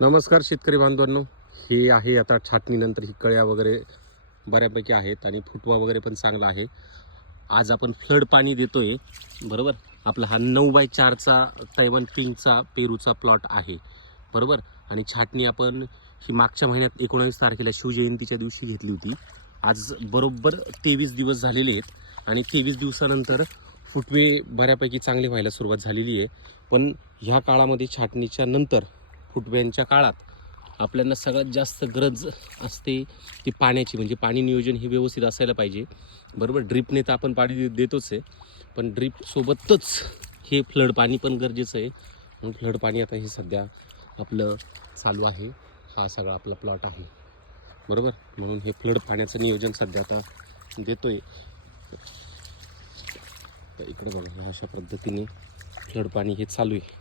नमस्कार शेतकरी बांधवांनो, हे आहे आता छाटणीनंतर ही कळ्या वगैरे बऱ्यापैकी आहेत आणि फुटवा वगैरे पण चांगला आहे. आज आपण फ्लड पाणी देतोय, बरोबर. आपला हा 9x4चा तैवान पिंकचा पेरूचा प्लॉट आहे, बरोबर. आणि छाटणी आपण ही मागच्या महिन्यात 19 तारखेला शिवजयंतीच्या दिवशी घेतली होती. आज बरोबर 23 दिवस झालेले आहेत आणि 23 दिवसानंतर फुटवे बऱ्यापैकी चांगले व्हायला सुरुवात झालेली आहे. पण ह्या काळामध्ये छाटणीच्या नंतर फुटव्यांच्या काळात आपल्याला सगळ्यात जास्त गरज असते ती पाण्याची. म्हणजे पाणी नियोजन हे व्यवस्थित असायला पाहिजे, बरोबर. ड्रीपने तर आपण पाणी देतोच आहे, पण ड्रीपसोबतच हे फ्लड पाणी पण गरजेचं आहे. म्हणून फ्लड पाणी आता हे सध्या आपलं चालू आहे. हा सगळा आपला प्लॉट आहे, बरोबर. म्हणून हे फ्लड पाण्याचं नियोजन सध्या आता देतोय. तर इकडे बघा, अशा पद्धतीने फ्लड पाणी हे चालू आहे.